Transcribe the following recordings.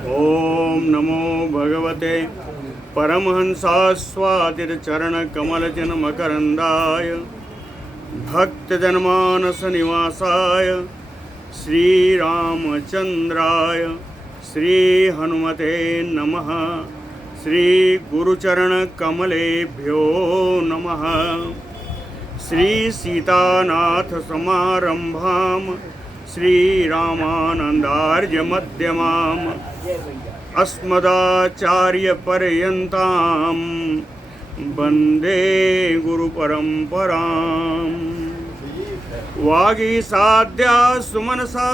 ओम नमो भगवते परमहंसास्वादितचरणकमलजनमकरन्दाय भक्तजनमानसनिवासाय श्रीरामचन्द्राय श्रीहनुमते नमः। श्रीगुरुचरणकमलेभ्यो नमः। श्रीसीतानाथसमारम्भां श्रीरामानन्दार्यमध्यमाम् अस्मदाचार्यपर्यन्तां वन्दे गुरुपरम्पराम्। वागीसाद्या सुमनसा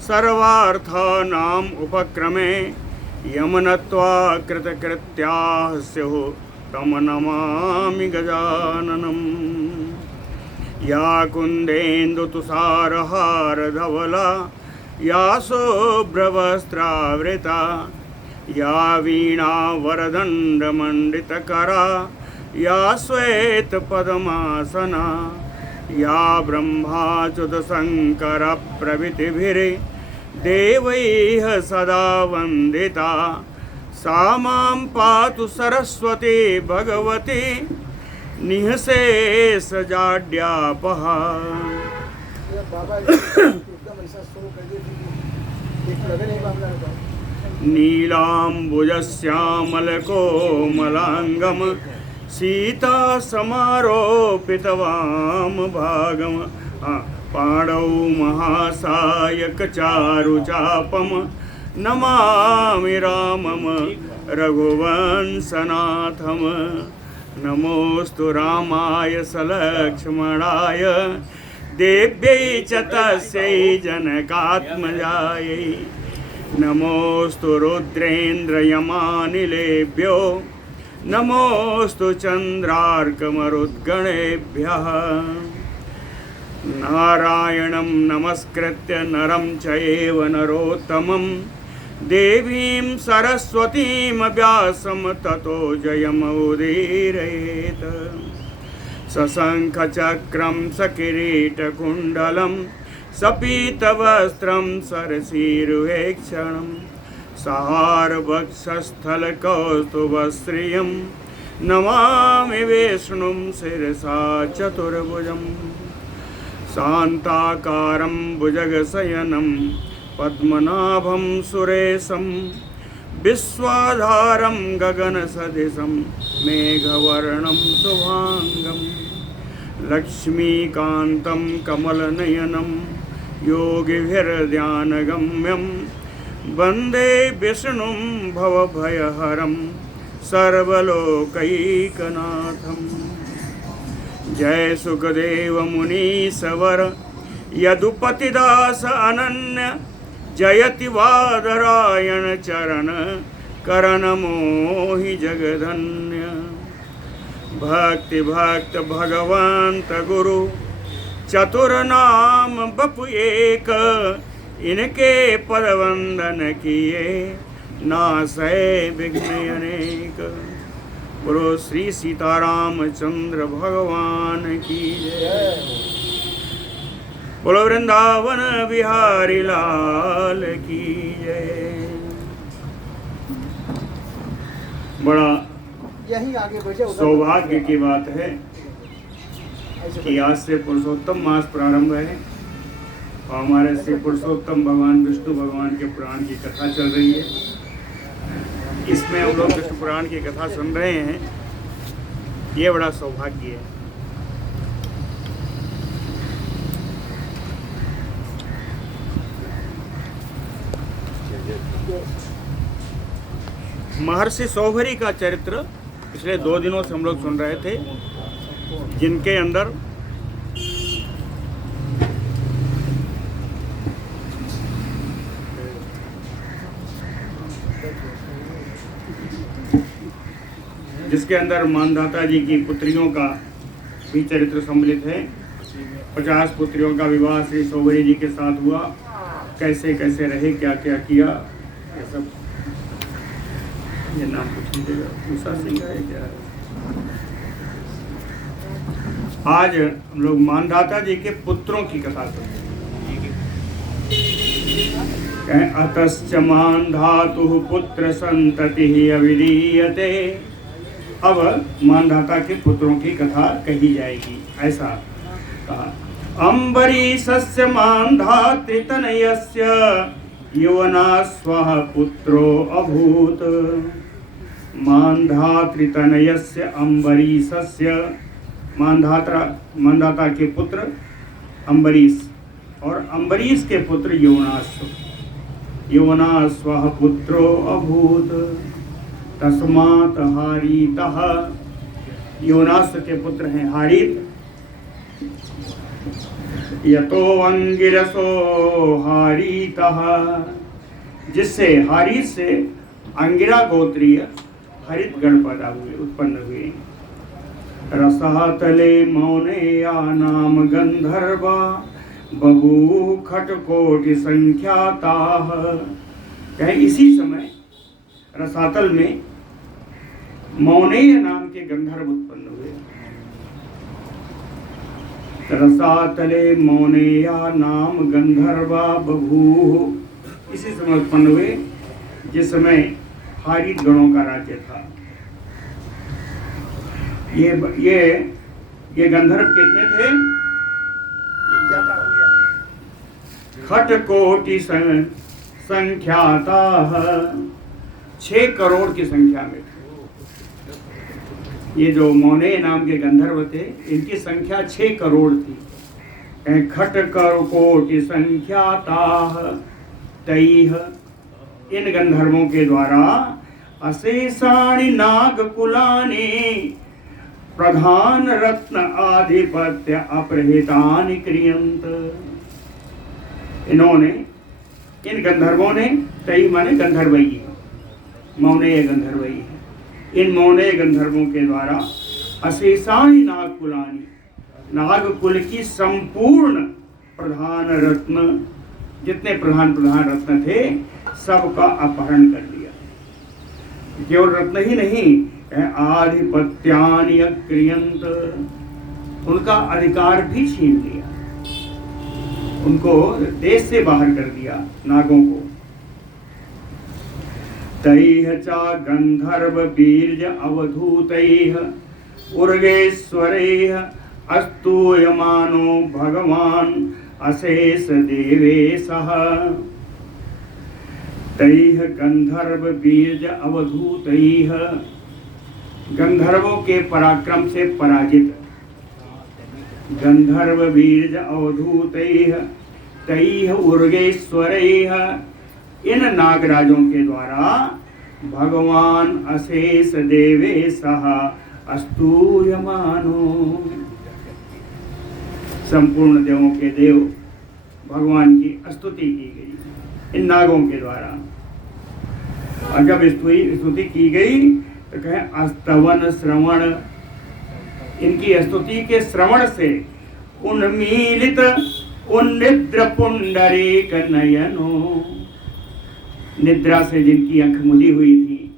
सर्वार्थानाम् उपक्रमे यमनत्वा कृतकृत्याः स्युः तं नमामि गजाननम्। या कुन्देन्दुतुषारहारधवला या शुभ्रवस्त्रावृता या वीणावरदण्डमण्डितकरा या श्वेतपद्मासना या ब्रह्माच्युतशङ्करप्रभृतिभिर्देवैः सदा वन्दिता सा मां पातु सरस्वती भगवती निःशेषजाड्यापहा। नीलाम्बुजश्यामलकोमलाङ्गं सीतासमारोपितवाम पाणौ महासायकचारुचापं नमामि रामं रघुवंशनाथम्। नमोस्तु रामाय सलक्ष्मणाय देव्यै च तस्यै जनकात्मजायै। नमोस्तु रुद्रेन्द्रयमानिलेभ्यो नमोस्तु चन्द्रार्कमरुद्गणेभ्यः। नारायणं नमस्कृत्य नरं चैव नरोत्तमं देवीं सरस्वतीं व्यासं ततो जयमुदीरयेत्। सशङ्खचक्रं सकिरीटकुण्डलं सपीतवस्त्रं सरसीरुहेक्षणं सहारवक्षस्थलकौस्तुभश्रियं नमामि विष्णुं शिरसा चतुर्भुजं। शान्ताकारं भुजगशयनं पद्मनाभं सुरेशं विश्वाधारं गगनसदृशं मेघवर्णं शुभांगं। लक्ष्मीकान्तं कमलनयनं योगिभिर्ध्यानगम्यं वन्दे विष्णुं भवभयहरं सर्वलोकैकनाथम्। जय सुखदेव मुनीश्वर यदुपतिदास अनन्य जयति वादरायण चरण करण मोहि जगधन्य। भक्ति भक्त भगवंत गुरु चतुर्नाम बपु एक इनके पद वंदन किए नासै विघ्न अनेक। बोलो श्री सीतारामचंद्र भगवान की जय। बोलो वृंदावन बिहारी लाल की जय। बड़ा सौभाग्य की बात है कि आज से पुरुषोत्तम मास प्रारंभ है और हमारे श्री पुरुषोत्तम भगवान विष्णु भगवान के पुराण की कथा चल रही है। इसमें हम लोग विष्णु पुराण की कथा सुन रहे हैं, ये बड़ा सौभाग्य है। महर्षि सौभरी का चरित्र पिछले 2 दिनों से हम लोग सुन रहे थे, जिनके अंदर जिसके अंदर मानधाता जी की पुत्रियों का भी चरित्र सम्मिलित है। 50 पुत्रियों का विवाह श्री सौभरी जी के साथ हुआ, कैसे कैसे रहे, क्या क्या किया, ये सब। ये नाम पूछ लीजिएगा, उषा सिंह है क्या? आज हम लोग मानधाता जी के पुत्रों की कथा सुनते हैं। अतश्च मान धातु पुत्र संतति अविधीयते। अब मानधाता के पुत्रों की कथा कही जाएगी, ऐसा कहा। अम्बरीषस्य मानधातृतनयस्य युवना स्वः पुत्रो अभूत। मानधातृतनयस्य अम्बरीषस्य, मानधाता के पुत्र अम्बरीष और अम्बरीष के पुत्र युवनास्व पुत्रो अभूत। तस्मात् हारीतः, युवनास्व के पुत्र हैं हारीत। यतो अंगिरसो हारीतः, जिससे हारीत से अंगिरा गोत्रीय हरित गण पैदा हुए, उत्पन्न हुए। रसातले मौनेया नाम गंधर्वा बभू खटकोटि संख्याताः। कहे इसी समय रसातल में मौनेय नाम के गंधर्व उत्पन्न हुए। रसातले मौनेया नाम गंधर्वा बभू, इसी समय उत्पन्न हुए जिस समय हारित गणों का राज्य था। ये गंधर्व कितने थे? खटकोटि संख्याता, 6 करोड़ की संख्या में थे। ये जो मौने नाम के गंधर्व थे, इनकी संख्या 6 करोड़ थी। खटकोटि संख्याता तैः, इन गंधर्वों के द्वारा अशेषाणि नागकुलानि प्रधान रत्न आधिपत्य अपहृतानि क्रियन्त। इन्होंने, इन गंधर्वों ने, तई माने गंधर्वई, मौनेय गंधर्वई है, इन मौनेय गंधर्वों के द्वारा अशेषाणि नागकुलानि, नागकुल की संपूर्ण प्रधान रत्न, जितने प्रधान रत्न थे सबका अपहरण कर लिया। केवल रत्न ही नहीं, आधिपत्यानि क्रियंत, उनका अधिकार भी छीन लिया, उनको देश से बाहर कर दिया, नागों को। तैः च गंधर्व बीर्ज अवधूतैः उर्गेश्वरैः अस्तूयमानो भगवान अशेष देवेशः। तैः गंधर्व बीर्ज अवधूतैः, गंधर्वों के पराक्रम से पराजित, गंधर्व बीर्ज अवधूतैः तैः उर्गेश्वरैः, इन नागराजों के द्वारा भगवान अशेष देवेशः अस्तूयमानो, संपूर्ण देवों के देव भगवान की स्तुति की गई इन नागों के द्वारा। और जब स्तुति की गई तो कहे अस्तवन श्रवण, इनकी स्तुति के श्रवण से उन्मीलित उन्निद्र पुंडरीक नयनो, निद्रा से जिनकी आंख मुदी हुई थी,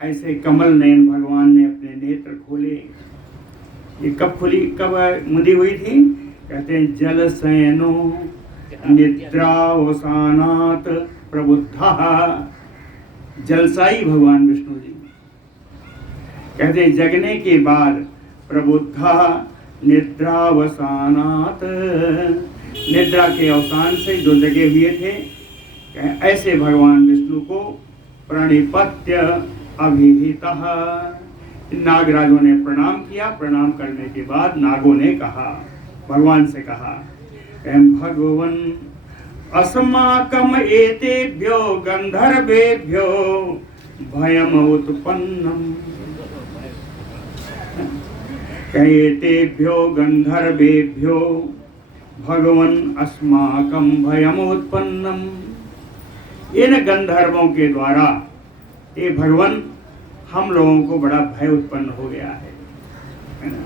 ऐसे कमल नयन भगवान ने अपने नेत्र खोले। ये कब खुली, कब मुदी हुई थी? कहते हैं जल शयनो निद्रावसानात् प्रबुद्धः, जलसाई भगवान विष्णु जी। कहते हैं जगने के बाद प्रबुद्धः निद्रावसानात्, निद्रा के अवसान से जो जगे हुए थे, ऐसे भगवान विष्णु को प्रणिपत्य अभिहितः, नागराजों ने प्रणाम किया। प्रणाम करने के बाद नागों ने कहा, भगवान से कहा, भगवन् अस्माकम् एतेभ्यो गंधर्वेभ्यो भयम् उत्पन्नम्। एतेभ्यो गंधर्वेभ्यो भगवन् अस्माकम् भयम् उत्पन्नम्, इन गंधर्वों के द्वारा ये भगवान हम लोगों को बड़ा भय उत्पन्न हो गया है ना?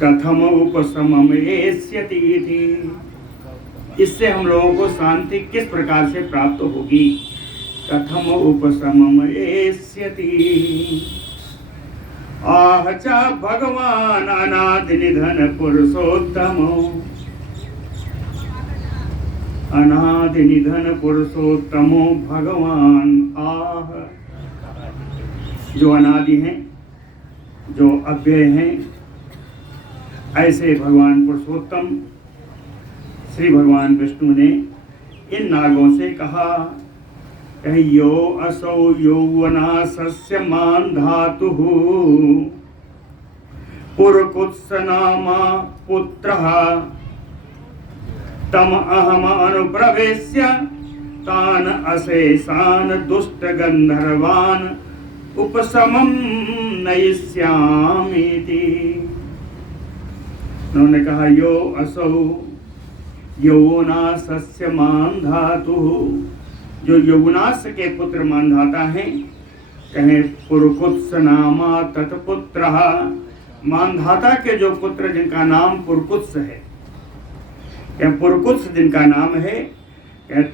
कथम उपशमम् एष्यति इति, इससे हम लोगों को शांति किस प्रकार से प्राप्त होगी? कथम उपशमम् एष्यति। आह च भगवान अनादि निधन पुरुषोत्तमो, अनादि निधन पुरुषोत्तमो भगवान आह। जो अनादि हैं, जो अव्यय हैं, ऐसे भगवान पुरुषोत्तम श्री भगवान विष्णु ने इन नागों से कहा, यो असौ यौवनासस्य मान धातुः पुरकुत्स नामा पुत्रः तम अहम अनुप्रवेश्य तान अशेषान दुष्ट गंधर्वान उपशमं नयिष्यामीति। उन्होंने कहा, यो असौ यौवनासस्य मान धातुः, जो यौवनास के पुत्र मानधाता हैं, कहें पुरकुत्स नामा तत्पुत्र। मानधाता के जो पुत्र जिनका नाम पुरकुत्स है, पुरकुत्स जिनका नाम है,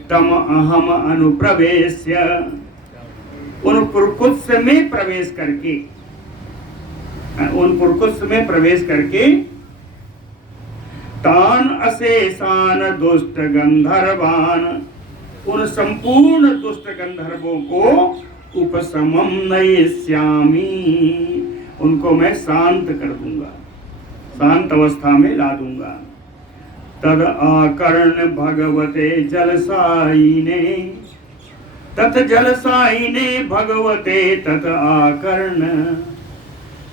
तम अहम अनुप्रवेश्य, उन पुरकुत्स में प्रवेश करके, उन पुरकुत्स में प्रवेश करके तान अशेषान दुष्ट गंधर्वान, उन संपूर्ण दुष्ट गंधर्वों को उपशमं नयिष्यामि, उनको मैं शांत कर दूंगा, शांत अवस्था में ला दूंगा। तद आकर्ण भगवते जलसायिने, तत् जलसायिने भगवते तत् आकर्ण।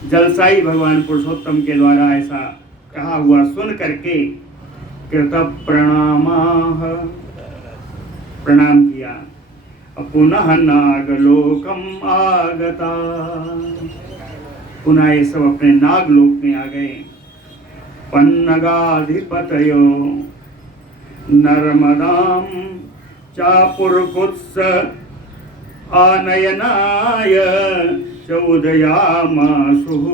जलसाई भगवान पुरुषोत्तम के द्वारा ऐसा कहा हुआ सुन करके कृत प्रणामाः, प्रणाम किया। पुनः नागलोकम आगता, पुनः ये सब अपने नागलोक में आ गए। पन्नगाधिपतयो नर्मदाम चापुरकुत्स आनयनाय चौदयामासुः।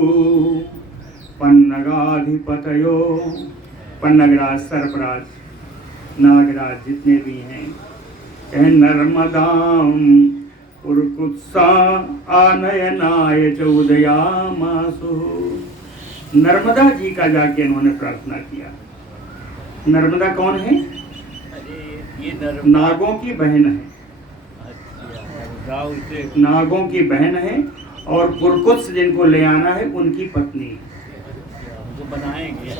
पन्नगाधिपतयो, पन्नगराज सर्पराज नागराज जितने भी हैं, नर्मदाम पुरकुत्सा आनयनाय चौदयामासु। नर्मदा जी का जाके उन्होंने प्रार्थना किया। नर्मदा कौन है? नागों की बहन है, नागों की बहन है, और पुरकुत्स जिनको ले आना है उनकी पत्नी बनाएंगे।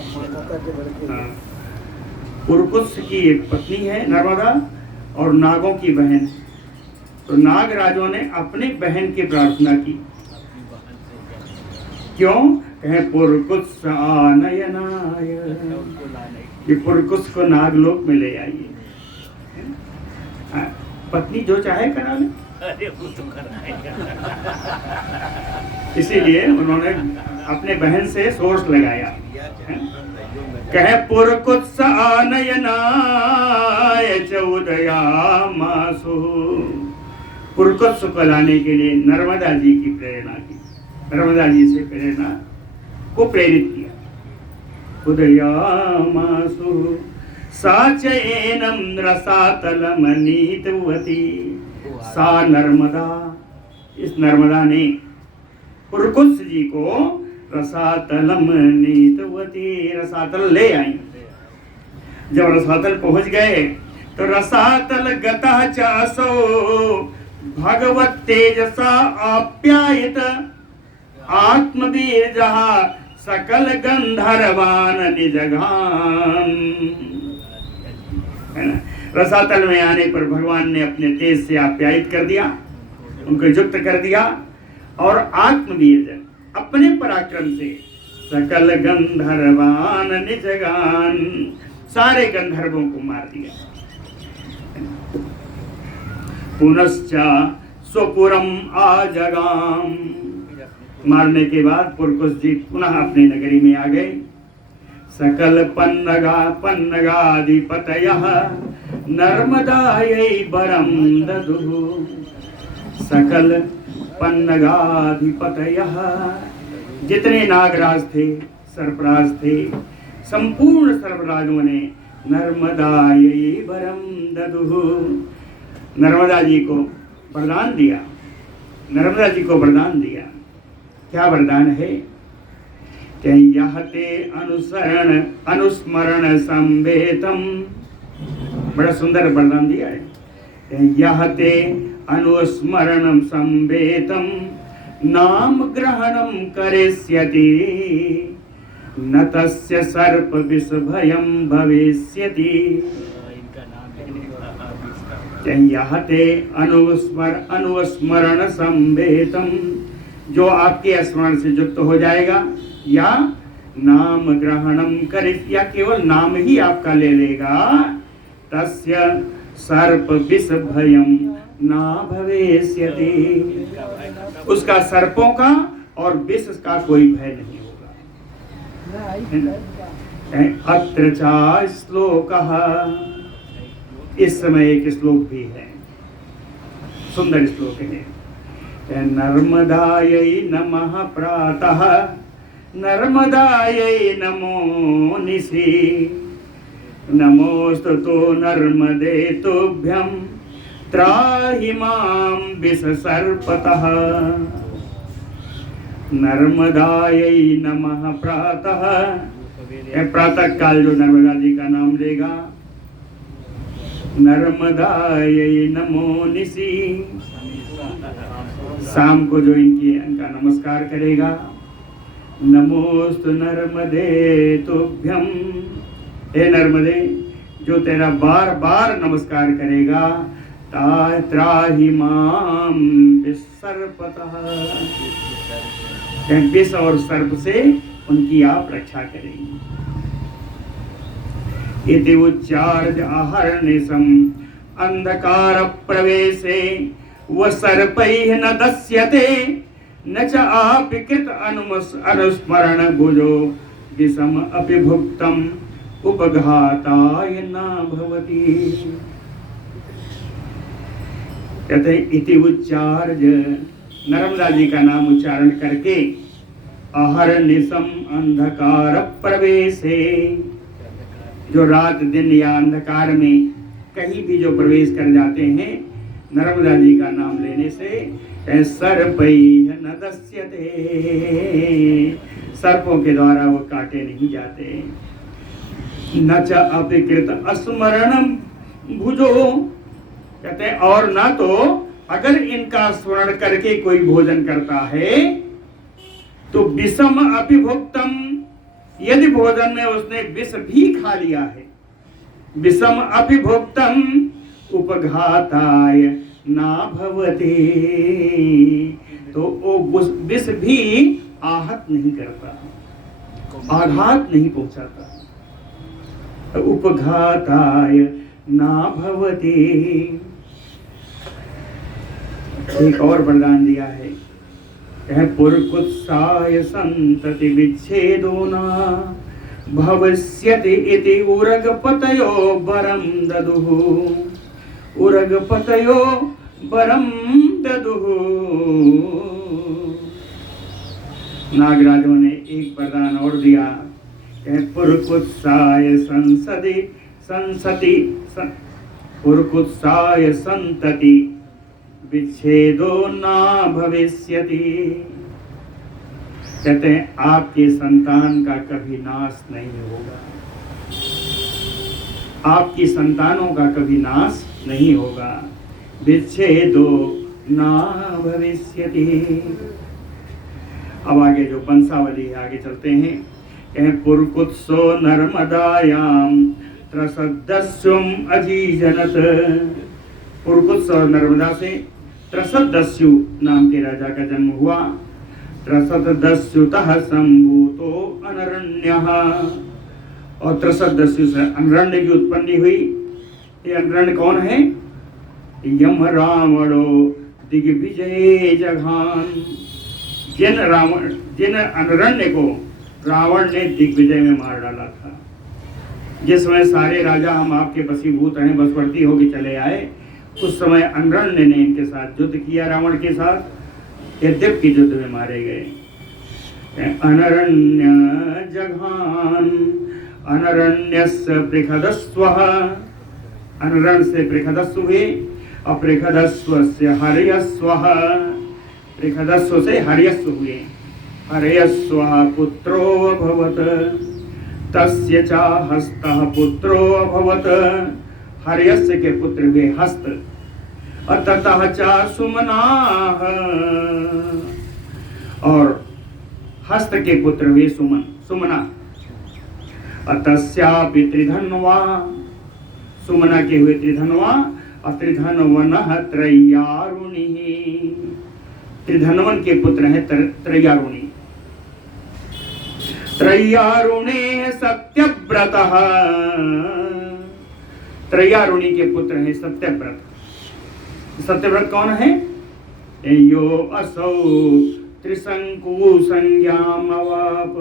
पुरकुत्स की एक पत्नी है नर्मदा, और नागों की बहन। तो नागराजों ने अपनी बहन की प्रार्थना की। क्यों? कहें पुरकुत्स आनयनाय, ये पुरकुत्स को नागलोक में ले आइए। पत्नी जो चाहे करा ले, इसीलिए उन्होंने अपने बहन से सोर्स लगाया। कहे पुरकुत्स आनयनाय चौदयामासु, पुरकुत्स को लाने के लिए नर्मदा जी की प्रेरणा की, नर्मदा जी से प्रेरणा को प्रेरित किया। उदयामासु साचैनम रसातलमनीतवती, सा नर्मदा, इस नर्मदा ने पुरकुत्स जी को रसातलम नीतवती, रसातल ले आई। जब रसातल पहुंच गए तो रसातल गतः च असो भगवत तेजसा आप्यायित आत्मवीर जहा सकल गंधर्वान निजघान। रसातल में आने पर भगवान ने अपने तेज से आप्यायित कर दिया, उनको युक्त कर दिया, और आत्मवीर अपने पराक्रम से सकल गंधर्वान निजगान, सारे गंधर्वों को मार दिया। पुनश्च स्वपुरम आजगाम, मारने के बाद पुरकुत्स जी पुनः अपनी नगरी में आ गए। सकल पन्नगाधिपतयः नर्मदायै वरं ददुः। सकल पन्नगाधिपतयः, जितने नागराज थे, सर्पराज थे, संपूर्ण सर्पराजों ने नर्मदायै वरं ददुः, नर्मदा जी को वरदान दिया। नर्मदा जी को वरदान दिया। क्या वरदान है? कि यह ते अनुसरण अनुस्मरण संवेतम बड़ा सुंदर वरदान दिया है। यह ते अनुस्मरणम संवेतम नाम ग्रहणम करिष्यति न तस्य सर्प विष भयम भविष्यति। यह ते अनुस्मरण संवेतम, जो आपके स्मरण से युक्त हो जाएगा, या नाम ग्रहणम करे, या केवल नाम ही आपका ले लेगा, तस्य सर्प विष भयम ना भवेष्यति, उसका सर्पों का और विष का कोई भय नहीं होगा। अत्र चा श्लोकः, इस समय एक श्लोक भी है, सुंदर श्लोक है। नर्मदायै नमः प्रातः नर्मदायै नमो निशि नमोस्तुतो नर्मदे तुभ्यं त्राहि मां विषसर्पतः। नर्मदायै नमः प्रातः, प्रातः काल जो नर्मदा जी का नाम लेगा, नर्मदायै नमो निशि, शाम को जो इनका नमस्कार करेगा, नमोस्तु नर्मदे तुभ्यं, हे नर्मदे, जो तेरा बार बार नमस्कार करेगा, त्राहि मां विषसर्पतः, विष और सर्प से उनकी आप रक्षा करेंगे। इति उच्चार्य अहर्निशम अंधकार प्रवेशे व सर्पैः न दस्यते न च आपिकृत अनुस्मरण भुजो विषम अपि भुक्तम उपघाताय न भवति। कहते इति उच्चार्य, नर्मदा जी का नाम उच्चारण करके, अहर्निशम अंधकार प्रवेशे, जो रात दिन या अंधकार में कहीं भी जो प्रवेश कर जाते हैं, नर्मदा जी का नाम लेने से सर्पैः न दस्यते, सर्पों के द्वारा वो काटे नहीं जाते। न च अपिकृत अस्मरणम भुजो, कहते हैं और ना तो अगर इनका स्मरण करके कोई भोजन करता है तो विषम अपिभुक्तम, यदि भोजन में उसने विष भी खा लिया है, विषम अपिभुक्तम उपघाताय ना भवते, तो वो विष भी आहत नहीं करता, आघात नहीं पहुंचाता। उपघाताय ना भवते। एक और वरदान दिया है, पुरकुत्साय संतति विच्छेदो न भविष्यति इति उरगपतयो वरं ददुः, उरगपतयो वरं ददुः। नागराजों ने एक वरदान और दिया, पुरकुत्साय पुरकुत्साय संतति विच्छेदो ना भविष्यति। कहते हैं आपके संतान का कभी नाश नहीं होगा, आपकी संतानों का कभी नाश नहीं होगा। विच्छेदो ना भविष्यति। अब आगे जो वंशावली है, आगे चलते हैं। पुरकुत्सो नर्मदायाम त्रसदस्युम अजीजनत। पुरकुत्स और नर्मदा से त्रसदस्यु नाम के राजा का जन्म हुआ। त्रसदस्युतः संभूतो अनरण्यः, और त्रसदस्यु से अनरण्य की उत्पत्ति हुई। ये अनरण्य कौन है? यम रावणो दिग्विजय जघान। जिन अनरण्य को रावण ने दिग्विजय में मार डाला था, जिस समय सारे राजा हम आपके वशीभूत हैं, बसवर्ती होके चले आए, उस समय अनरण्य ने इनके साथ युद्ध किया, रावण के साथ। यद्यप की युद्ध में मारे गए। अनरण्य जघान अनरण्यस्य पृखदस्वः, अनरण्य से पृखदस्व हुए, और पृखदस्व से हर्यस्वः, पृखदस्व से हर्यस्व हुए। हर्यस्वः पुत्रो अभवत्, तस्य च हस्तः पुत्रो अभवत्। हर्यस्य के पुत्र हुए हस्त, अततः च सुमनाः, और हस्त के पुत्र हुए सुमन, सुमना। अतस्यापि त्रिधन्वा, सुमना के हुए त्रिधन्वा, और त्रिधन्वनः त्रय्यारुणिः, त्रिधन्वन के पुत्र हैं त्रय्यारुणि। त्रय्यारुणे सत्यव्रतः, त्रय्यारुणि के पुत्र हैं सत्यव्रत। सत्यव्रत कौन है? यो असौ त्रिशंकु संज्ञाम अवाप,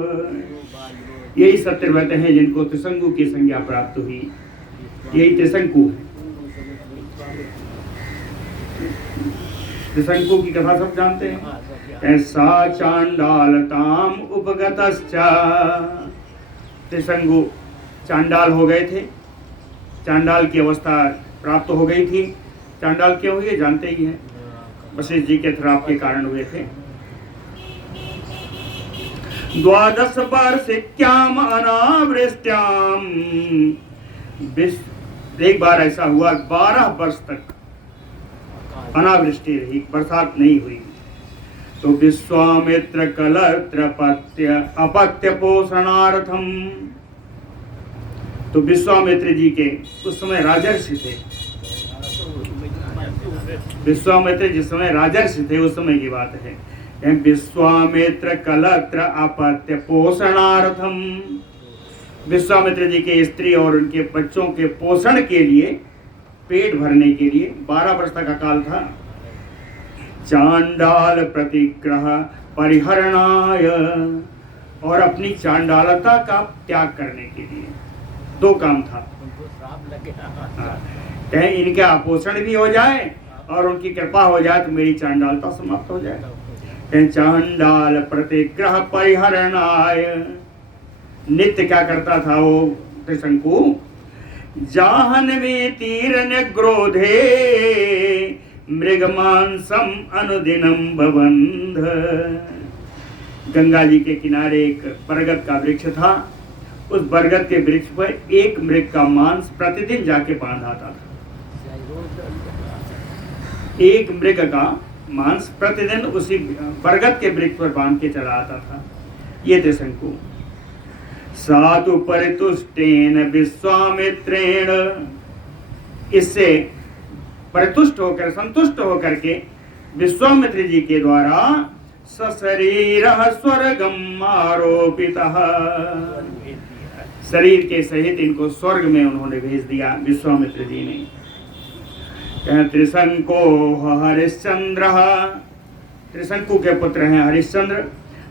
यही सत्यव्रत है जिनको त्रिशंकु की संज्ञा प्राप्त हुई। यही त्रिशंकु है। त्रिशंकु की कथा सब जानते हैं। ऐसा चांडालताम उपगतश्च, त्रिशंकु चांडाल हो गए थे, चांडाल की अवस्था प्राप्त हो गई थी। चांडाल क्यों हुए जानते ही हैं, वशिष्ठ जी के श्राप के कारण हुए थे। 12 वर्षिक्याम अनावृष्ट्याम, एक बार ऐसा हुआ 12 वर्ष तक अनावृष्टि रही, बरसात नहीं हुई। तो विश्वामित्र कलत्र अपत्य पोषणार्थम, तो विश्वामित्र जी के उस समय राजर्षि थे, विश्वामित्र जिस समय राजर्षि थे उस समय की बात है। विश्वामित्र कलत्र अपत्य पोषणार्थम, विश्वामित्र जी के स्त्री और उनके बच्चों के पोषण के लिए, पेट भरने के लिए 12 वर्ष का काल था। चांडाल प्रतिग्रह परिहरणाय, और अपनी चांडालता का त्याग करने के लिए 2 काम था। कहीं इनका पोषण भी हो जाए और उनकी कृपा हो जाए तो मेरी चांडालता समाप्त हो जाए। कहीं चांडाल प्रतिग्रह परिहरणाय, नित्य क्या करता था वो त्रिशंकु? जाहन में तीर निग्रोधे मृगमांसम अनुदिनम बबंध, गंगा जी के किनारे एक बरगद का वृक्ष था, उस बरगद के वृक्ष पर एक मृग का मांस प्रतिदिन जाके बांधाता था। एक मृग का मांस प्रतिदिन उसी बरगद के वृक्ष पर बांध के चला आता था। ये त्रिशंकु। साधु परितुष्टेन विश्वामित्रेण, इससे परितुष्ट होकर, संतुष्ट होकर के विश्वामित्र जी के द्वारा सशरीरः स्वर्गम आरोपितः, शरीर के सहित इनको स्वर्ग में उन्होंने भेज दिया विश्वामित्र जी ने। त्रिशंको हरिश्चंद्र, त्रिशंकु के पुत्र हैं हरिश्चंद्र।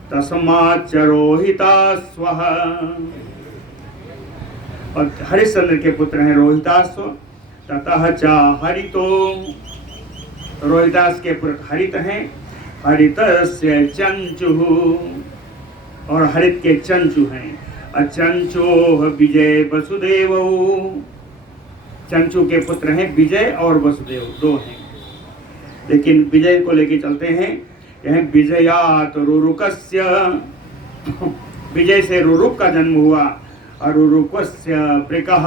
तस्माच्च रोहिताश्व, और हरिश्चंद्र के पुत्र हैं रोहिताश्व। ततः च हरितो, रोहितास के पुत्र हरित हैं। हरितस्य चंचुः, और हरित के चंचु हैं। अचंचोः विजय वसुदेव, चंचु के पुत्र हैं विजय और वसुदेव, 2 हैं। लेकिन विजय को लेके चलते हैं। यह विजयात रुरुकस्य, विजय से रुरुक का जन्म हुआ। और रुरुकस्य वृकः,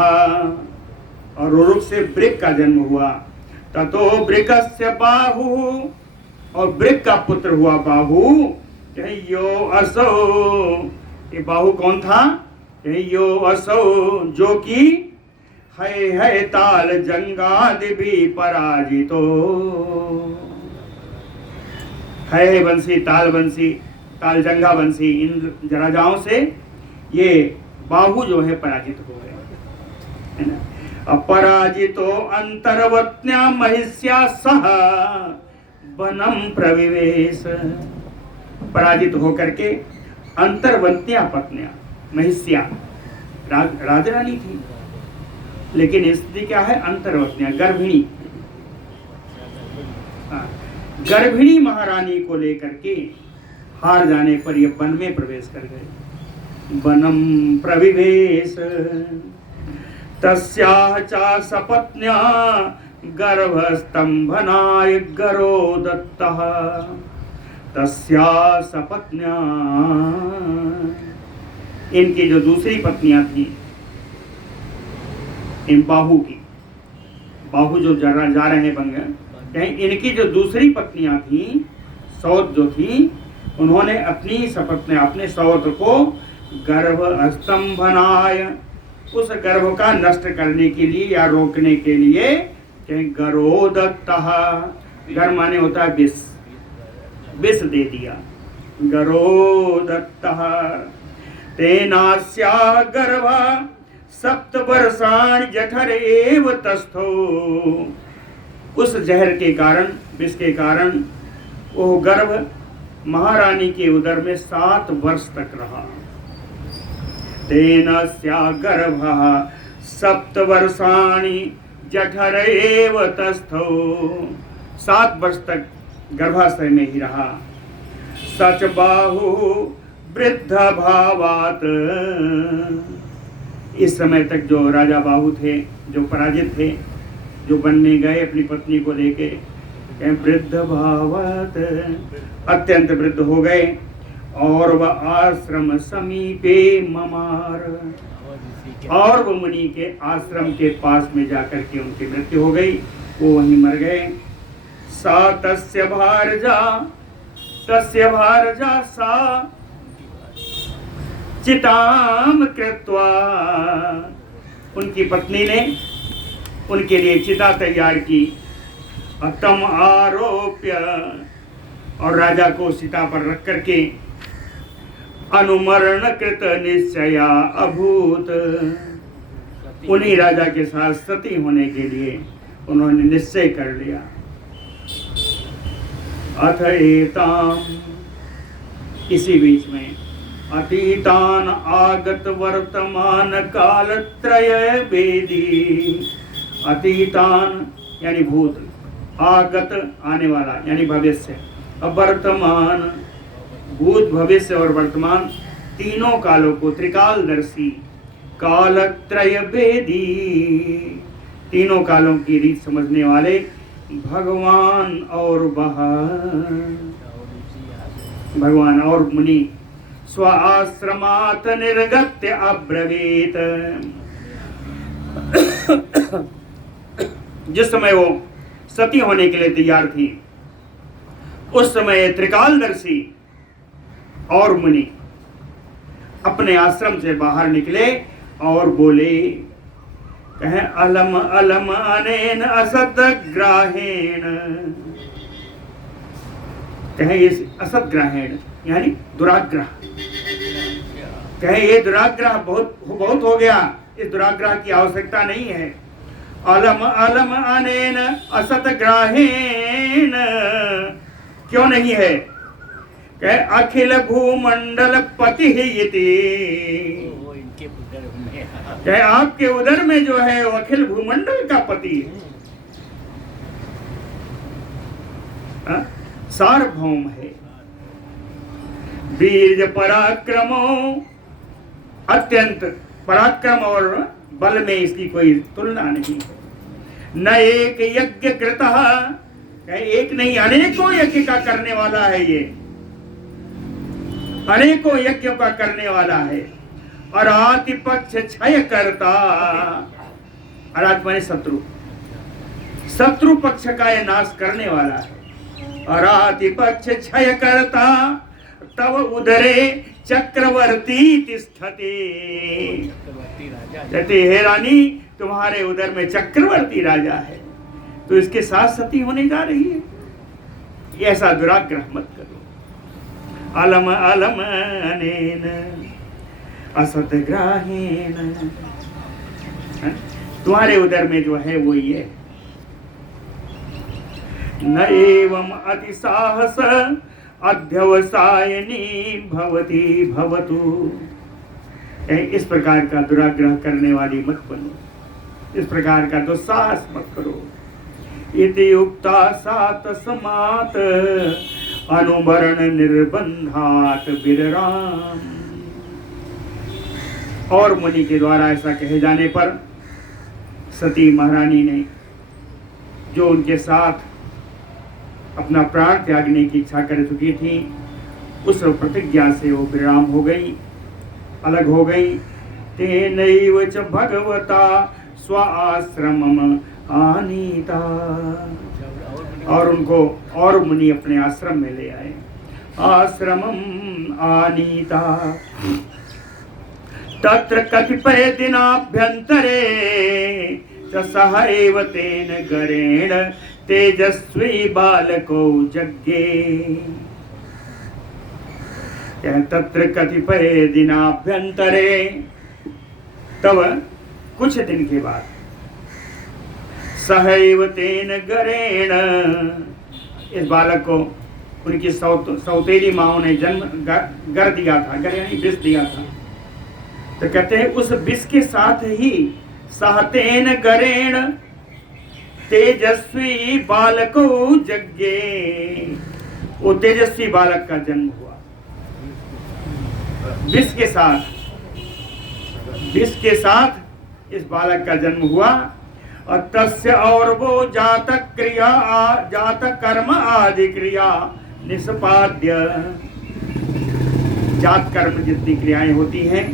और रुरुक से वृक का जन्म हुआ। ततो वृकस्य बाहु, और वृक का पुत्र हुआ बाहु। यो असौ, ये बाहु कौन था? यो असौ, जो कि है ताल जंगादि भी पराजितो, है बंसी, ताल बंसी, ताल जंगा बंसी, इन राजाओं से ये बाहु जो है पराजित हो गए, है ना। अपराजितो अंतर्वत्न्या महिष्या सह वनम प्रविवेश, पराजित होकर के अंतर्वत्न्या पत्नियां, महिष्या राजरानी थी, लेकिन स्थिति क्या है? अंतर्वत्न्या, गर्भिणी, गर्भिणी महारानी को लेकर के हार जाने पर ये वन में प्रवेश कर गए। वनम प्रविवेश तस्याः च सपत्न्या गर्भस्तंभनाय गरो दत्तः, तस्या सपत्न्या, इनकी जो दूसरी पत्नियां थी इन बाहु की, बाहु जो जा रहे हैं बंग, कहीं इनकी जो दूसरी पत्नियां थी, सौत जो थी, उन्होंने अपनी सपत्नी अपने सौत को गर्भ स्तंभनाय, उस गर्भ का नष्ट करने के लिए या रोकने के लिए कहीं गरोदत्तः, गर माने होता है विष, विष दे दिया। गरोदत्तः तेनास्या गर्भा सप्तवर्षाणि जठर एव तस्थो, उस जहर के कारण, विष के कारण वो गर्भ महारानी के उदर में 7 वर्ष तक रहा। तेनस्या गर्भः सप्तवर्षाणि जठर एव तस्थो, 7 वर्ष तक गर्भाशय में ही रहा। सच बाहु वृद्ध भावात, इस समय तक जो राजा बाहु थे, जो पराजित थे, जो वन में गए अपनी पत्नी को लेके, वृद्ध भावात, अत्यंत वृद्ध हो गए। और वह आश्रम समीपे ममार, और वो मुनि के आश्रम के पास में जाकर के उनकी मृत्यु हो गई, वो वहीं मर गए। सा तस्य भारजा सा चिताम कृत्वा, उनकी पत्नी ने उनके लिए चिता तैयार की। तम आरोप्य, और राजा को चिता पर रख करके अनुमरण कृत निश्चया अभूत, उन्हीं राजा के साथ सती होने के लिए उन्होंने निश्चय कर लिया। अथ एताम, इसी बीच में अतीतान आगत वर्तमान कालत्रय वेदी, अतीतान यानी भूत, आगत आने वाला यानी भविष्य, अब वर्तमान, भूत भविष्य और वर्तमान तीनों कालों को त्रिकालदर्शी, कालत्रय वेदी, तीनों कालों की रीत समझने वाले भगवान और मुनि स्व आश्रमात निर्गत्य अब्रवीत, जिस समय वो सती होने के लिए तैयार थी, उस समय त्रिकालदर्शी और मुनि अपने आश्रम से बाहर निकले और बोले, कहें अलम अलम अनेन असद्ग्राहेण, कहें इस असद्ग्राहेण यानी दुराग्रह, कहें ये दुराग्रह बहुत हो गया, इस दुराग्रह की आवश्यकता नहीं है। अलम अलम अनेन असद्ग्राहेण, क्यों नहीं है? कहे अखिल भूमंडल पति इति, कहे आपके उदर में जो है वो अखिल भूमंडल का पति है, सार्वभौम है। वीर पराक्रमो, अत्यंत पराक्रम और बल में इसकी कोई तुलना नहीं। न एक यज्ञ कृतः, एक नहीं अनेकों यज्ञ का करने वाला है, ये अनेकों यज्ञों का करने वाला है। और आतिपक्ष क्षय करता, अरात माने शत्रु, शत्रु पक्ष का ये नाश करने वाला है। और आतिपक्ष क्षय करता तब उदरे चक्रवर्ती तिष्ठते, कहते हे रानी तुम्हारे उदर में चक्रवर्ती राजा है, तो इसके साथ सती होने जा रही है। ऐसा दुराग्रह मत करो। अलम अलम अनेन असद्ग्राहेण, तुम्हारे उदर में जो है वो ये न एवं अति साहस अध्यवसायनी भवती भवतु, इस प्रकार का दुराग्रह करने वाली मत बनो, इस प्रकार का दुस्साहस मत करो। इति उक्ता सात समात अनुमरण निर्बंधात विरराम, और मुनि के द्वारा ऐसा कहे जाने पर सती महारानी ने, जो उनके साथ अपना प्राण त्यागने की इच्छा कर चुकी थी, उस प्रतिज्ञा से वो विराम हो गई, अलग हो गई। तेनैव च भगवता स्व आश्रमम आनीता। और उनको और मुनि अपने आश्रम में ले आए। आश्रमम आनीता तत्र कतिपय दिनाभ्यंतरे च सहैव तेन गरेण तेजस्वी बालको जज्ञे। तत्र कतिपय दिनाभ्यंतरे, तब कुछ दिन के बाद, सहैव तेन गरेण, इस बालक को उनकी सौतेली माओ ने जन्म गर दिया था, गर यानी विष दिया था। तो कहते हैं उस विष के साथ ही सहतेन गरेण तेजस्वी बालको जज्ञे, वो तेजस्वी बालक का जन्म हुआ विष के साथ। विष के साथ इस बालक का जन्म हुआ। और तस्य और वो जात कर्म आदि क्रिया निष्पाद्य, जात कर्म जितनी क्रियाएं होती हैं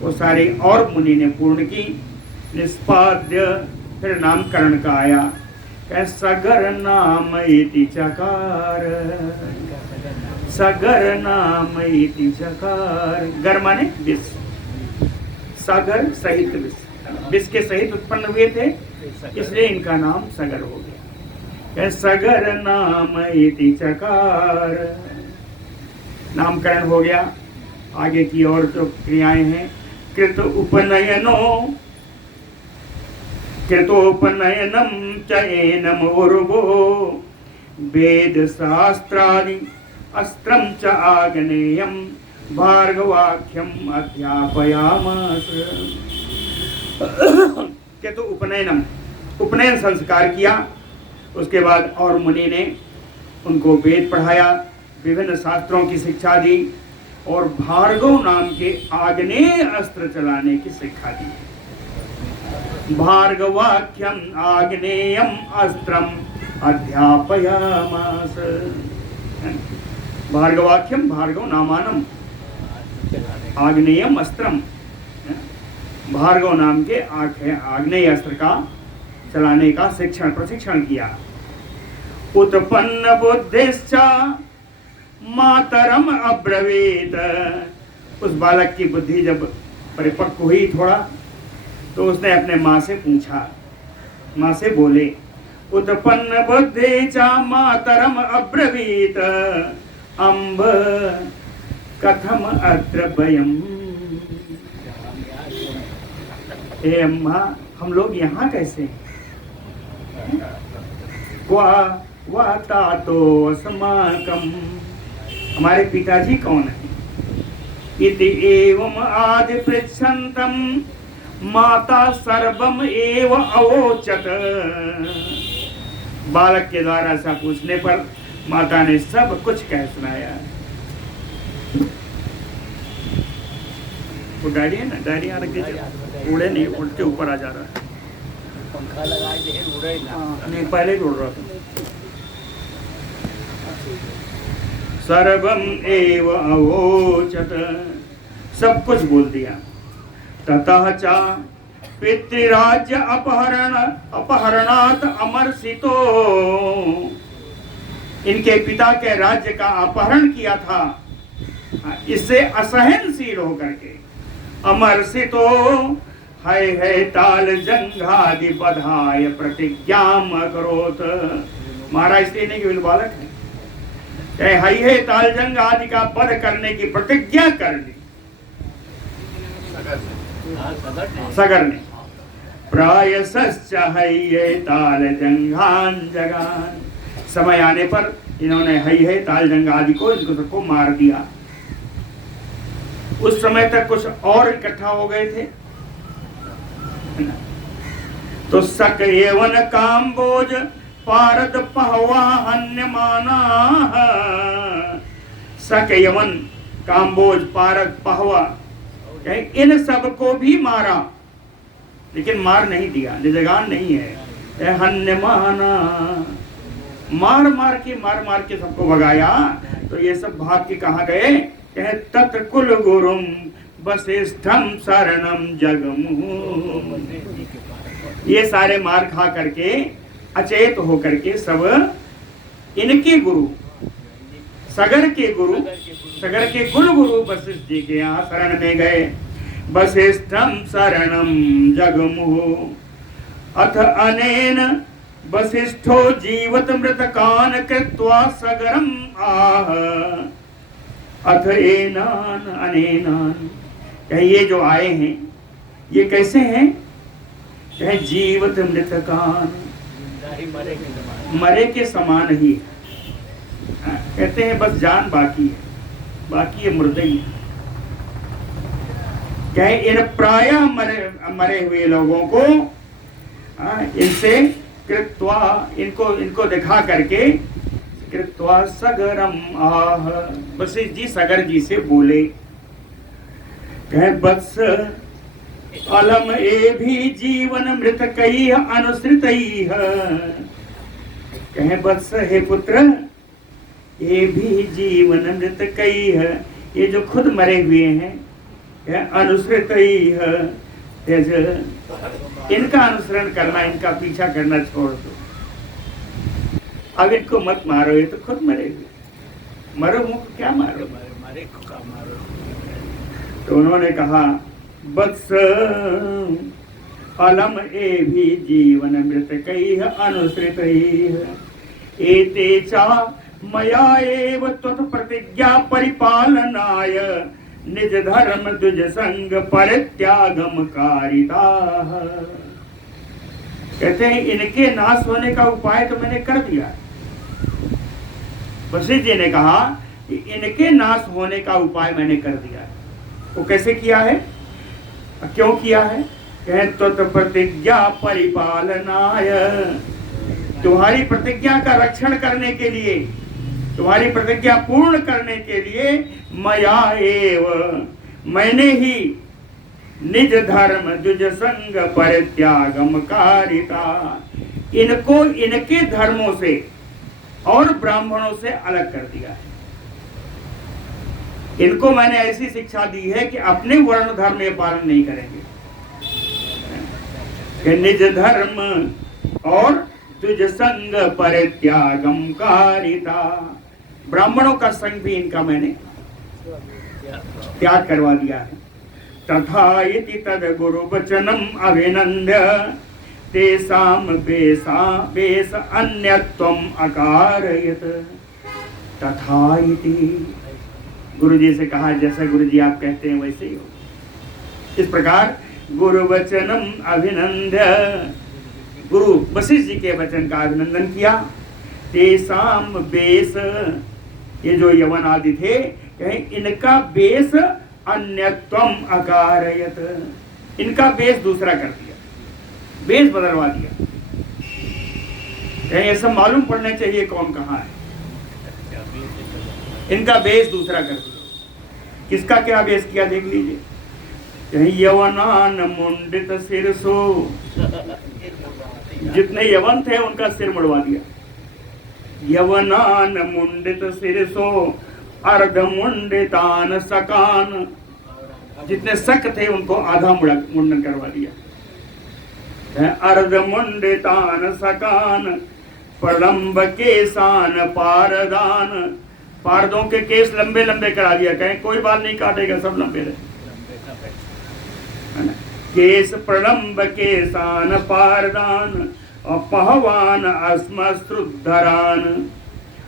वो सारी और मुनि ने पूर्ण की। निष्पाद्य, फिर नामकरण का आया। सगर नाम इति चकार, सगर नाम इति चकार। गर माने विष, सागर सहित विष, विष के सहित उत्पन्न हुए थे, इसलिए इनका नाम सगर हो गया। सगर नाम इति चकार, नामकरण हो गया। आगे की और जो क्रियाएं हैं, कृत उपनयनो, कृतोपनयनम चैनम उर्वो वेद शास्त्रादि अस्त्रम च आग्नेयम भार्गवाख्यम अध्यापयामास। केतु उपनयनम, उपनयन संस्कार किया। उसके बाद और मुनि ने उनको वेद पढ़ाया, विभिन्न शास्त्रों की शिक्षा दी और भार्गव नाम के आग्नेय अस्त्र चलाने की शिक्षा दी। भार्गवाख्यम आग्नेयम अस्त्रम अध्यापयामास। भार्गवाख्यम, भार्गव नामानम, आग्नेयम अस्त्रम, भार्गव नाम के आग्नेय अस्त्र का चलाने का शिक्षण प्रशिक्षण किया। उत्पन्न बुद्धिश्च मातरम अब्रवीत, उस बालक की बुद्धि जब परिपक्व हुई थोड़ा, तो उसने अपने माँ से पूछा, माँ से बोले, उत्पन्न बुद्धि च मातरम अब्रवीत अम्ब कथम अत्र भयम। हे अम्मा, हम लोग यहाँ कैसे हैं? वा तातो अस्माकं, हमारे पिताजी कौन है? इति एवं आदि पृच्छन्तं माता सर्वम एव अवोचत। बालक के द्वारा ऐसा पूछने पर माता ने सब कुछ कह सुनाया। वो डायरी है ना, डायरी यहाँ रख दीजिए। उड़े नहीं, उड़ते ऊपर आ जा रहा है। पंखा लगा दे, उड़े नहीं, पहले ही उड़ रहा था। सर्वम एव अवोचत, सब कुछ बोल दिया। ततः च पितृराज्य अपहरणात् अमर्षितो, इनके पिता के राज्य का अपहरण किया था, इससे असहनशील होकर के अमर्षितो है ताल जंघादि बधाय प्रतिज्ञाम अकरोत। महाराज इसलिए नहीं कि बालक है, है ताल जंग आदि का वध करने की प्रतिज्ञा कर ली सगर ने। प्रायश्च है ताल जंघान जगान, समय आने पर इन्होंने है ताल जंग आदि को, इनको सबको मार दिया। उस समय तक कुछ और इकट्ठा हो गए थे, तो सक एवं काम्बोज पारद पहवा हन्यमाना। सक यवन, काम्बोज, पारद, पहवा, इन सबको भी मारा, लेकिन मार नहीं दिया, निजगान नहीं है। हन्यमाना, मार मार के सबको भगाया। तो ये सब भाग के कहाँ गए? तत्र कुल गुरुम वसिष्ठम शरणम जगमु। ये सारे मार खा करके अचेत होकर के सब इनके गुरु सगर के कुल गुरु वशिष्ठ जी के यहाँ शरण में गए। वशिष्ठम शरणम जगमुः अथ अनेन वशिष्ठो जीवत मृतकान कृत्वा सगरम आह अथ एनान अनेनान। ये जो आए हैं ये कैसे हैं? कहे जीवत मृतकान, मरे के समान ही। कहते हैं बस जान बाकी है, बाकी ये मुर्दे ही है। कहे इन प्रायः मरे हुए लोगों को इनसे कृत्वा, इनको दिखा करके कृत्वा सगरम आह, वशिष्ठ जी सगर जी से बोले। कहे वत्स अलम ए भी जीवन मृत कई अनुसृत। कहे वत्स हे पुत्र, ये भी जीवन मृत कई है, ये जो खुद मरे हुए हैं अनुसृत तेज, इनका अनुसरण करना, इनका पीछा करना छोड़ दो। अब इनको मत मारो, ये तो खुद मरे हुए, मरो मुख क्या मारो, मारे को मारो। तो उन्होंने कहा वत्स अलम ए भी जीवन मृत कई अनुसृत एते चा मया एव त्वत् प्रतिज्ञा परिपालनाय निज धर्म दुज संग परित्यागम कारिता। कहते हैं इनके नाश होने का उपाय तो मैंने कर दिया। वशिष्ठ जी ने कहा कि इनके नाश होने का उपाय मैंने कर दिया। वो कैसे किया है, क्यों किया है? कहे त्वत् प्रतिज्ञा परिपालनाय, तुम्हारी प्रतिज्ञा का रक्षण करने के लिए, तुम्हारी प्रतिज्ञा पूर्ण करने के लिए मया एव, मैंने ही निज धर्म दुज संग परित्यागम कारिता, इनको इनके धर्मों से और ब्राह्मणों से अलग कर दिया है। इनको मैंने ऐसी शिक्षा दी है कि अपने वर्ण धर्म में पालन नहीं करेंगे, कि निज धर्म और तुझ संग परित्यागम कारिता, ब्राह्मणों का संग भी इनका मैंने त्याग करवा दिया है। तथा इति तद गुरु वचनम अभिनंद्य तेसाम बेस अन्यत्वम अकारयत। तथा इति, गुरु जी से कहा जैसा गुरु जी आप कहते हैं वैसे ही हो। इस प्रकार गुरु वचनम अभिनंद्य, गुरु वशिष्ठ जी के वचन का अभिनंदन किया। तेसाम बेस, ये जो यवन आदि थे, कहें इनका बेस अन्यत्वम अकारयत, इनका बेस दूसरा कर दिया, बेस बदलवा दिया। कहें ये सब मालूम पड़ना चाहिए कौन कहाँ है। इनका बेस दूसरा कर दिया। किसका क्या बेस किया देख लीजिए। कहीं यवनान मुंडित सिरसो, जितने यवन थे उनका सिर मुड़वा दिया। यवनान मुंडित सिरसो अर्ध मुंडितान सकान, जितने शक थे उनको आधा मुंडन करवा दिया। अर्ध मुंडितान सकान प्रलंब केसान पारदान, पारदों के केस लंबे लंबे करा दिया। कहीं कोई बाल नहीं काटेगा, सब लंबे रहे। केस प्रलंब केसान पारदान और पहवान अस्मश्रुधरान,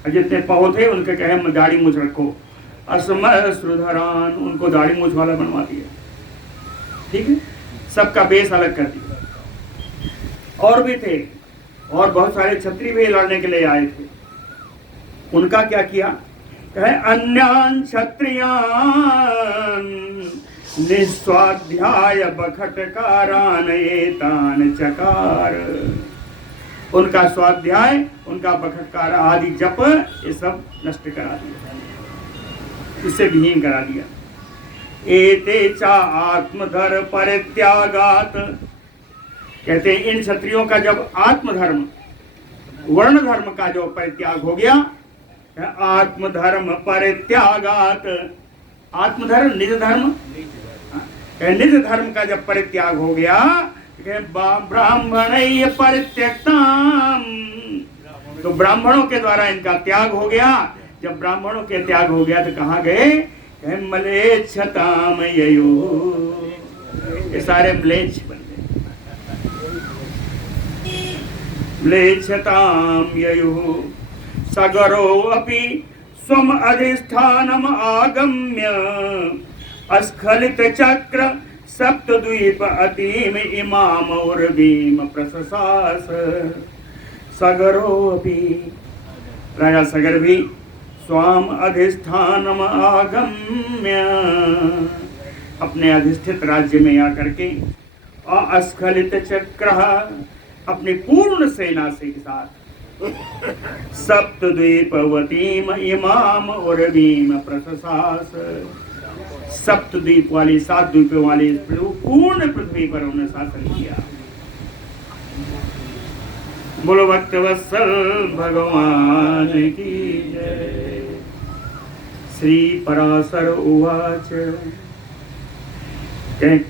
जितने पहो थे उनके कहे दाढ़ी मूछ रखो। अस्मश्रुधरान, उनको दाढ़ी मूछ वाला बनवा दिया। ठीक है, सबका बेस अलग कर दिया। और भी थे, और बहुत सारे क्षत्रिय भी लड़ने के लिए आए थे। उनका क्या किया? कहे अन्यान क्षत्रियान निस्वाध्याय बखटकारान एतान चकार, उनका स्वाध्याय, उनका बखटकार आदि जप, ये सब नष्ट करा दिया, इससे विहीन करा दिया। एते चा आत्मधर परित्यागात, कहते हैं इन क्षत्रियों का जब आत्मधर्म, वर्ण धर्म का जो परित्याग हो गया, आत्मधर्म परित्यागात, आत्मधर्म निज धर्म, निज धर्म का जब परित्याग हो गया ब्राह्मण परित्यक्ताम, तो ब्राह्मणों के द्वारा इनका त्याग हो गया। जब ब्राह्मणों के त्याग हो गया तो कहाँ गए? मलेच्छताम ययो, ये सारे म्लेच्छ बन गए। म्लेच्छताम ययो सगरो अपि स्वम अधिष्ठानम आगम्य अस्खलित चक्र सप्तद्वीप अतीम इमाम और भीम प्रशसास। सगरो अपि, राजा सगर भी स्वाम अधिष्ठानम आगम्य, अपने अधिष्ठित राज्य में आकर के अस्खलित चक्र, अपनी पूर्ण सेना से के साथ सप्तद्वीपवतीम इमाम और भीम प्रशसास, सप्तद्वीप वाली 7 द्वीपों वाली पूर्ण पृथ्वी पर उन्होंने शासन किया। बोलो भक्तवत्सल भगवान की जय। श्री पराशर उवाच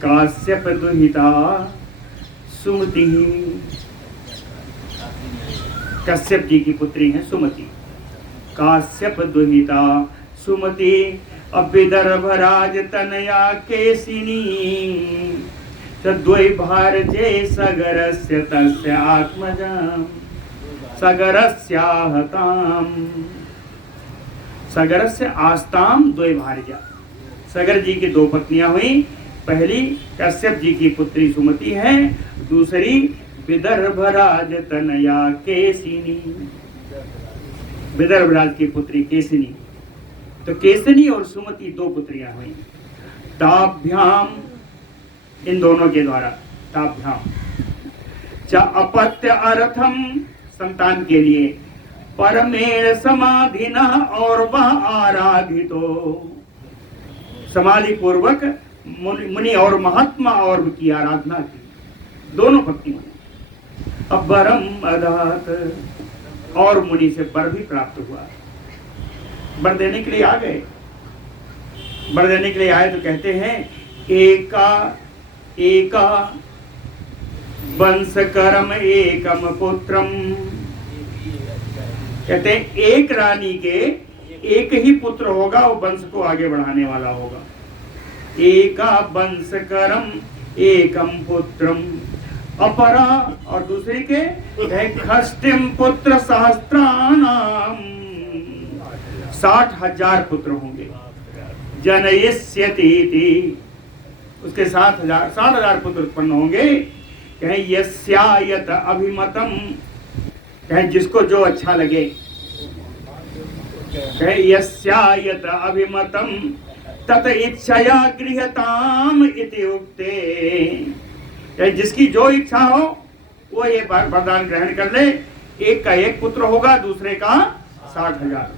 काश्यप दुहिता सुमति, कश्यप जी की पुत्री हैं सुमति। काश्यप दुहिता सुमति अविदर्भ राज तनया केसिनी, द्वैभार्जे सगरस्य तस्य आत्मजां सगरस्याहतां, सगरस्य आस्ताम द्वैभार्या। सगर जी की 2 पत्नियां हुई। पहली कश्यप जी की पुत्री सुमति है, दूसरी विदर्भ राज तनया केसिनी, विदर्भ राज की पुत्री केसिनी। तो केसिनी और सुमति 2 पुत्रियां हुई। ताभ्याम, इन दोनों के द्वारा, ताभ्याम च अपत्य अर्थम, संतान के लिए, परमेण समाधिना, और वह आराधितो, समाधि पूर्वक मुनि और महात्मा और की आराधना की। दोनों पत्नियों ने। अबरम अदात, और मुनि से वर भी प्राप्त हुआ। वर देने के लिए आ गए। वर देने के लिए आए तो कहते हैं एका वंश करम एकम पुत्रम, कहते हैं एक रानी के एक ही पुत्र होगा, वो वंश को आगे बढ़ाने वाला होगा। एका वंश करम एकम पुत्रम, अपरा, और दूसरी के खष्टिम पुत्र सहस्त्राणाम, 60,000 पुत्र होंगे। जनयिष्यति, उसके 60,000 पुत्र उत्पन्न होंगे। कहें यस्यायत अभिमतम, कहें जिसको जो अच्छा लगे। कहें यस्यायत अभिमतम तत इच्छया गृहताम इति उक्ते, कहें जिसकी जो इच्छा हो वो ये वरदान ग्रहण कर ले। एक का एक पुत्र होगा, दूसरे का 60,000।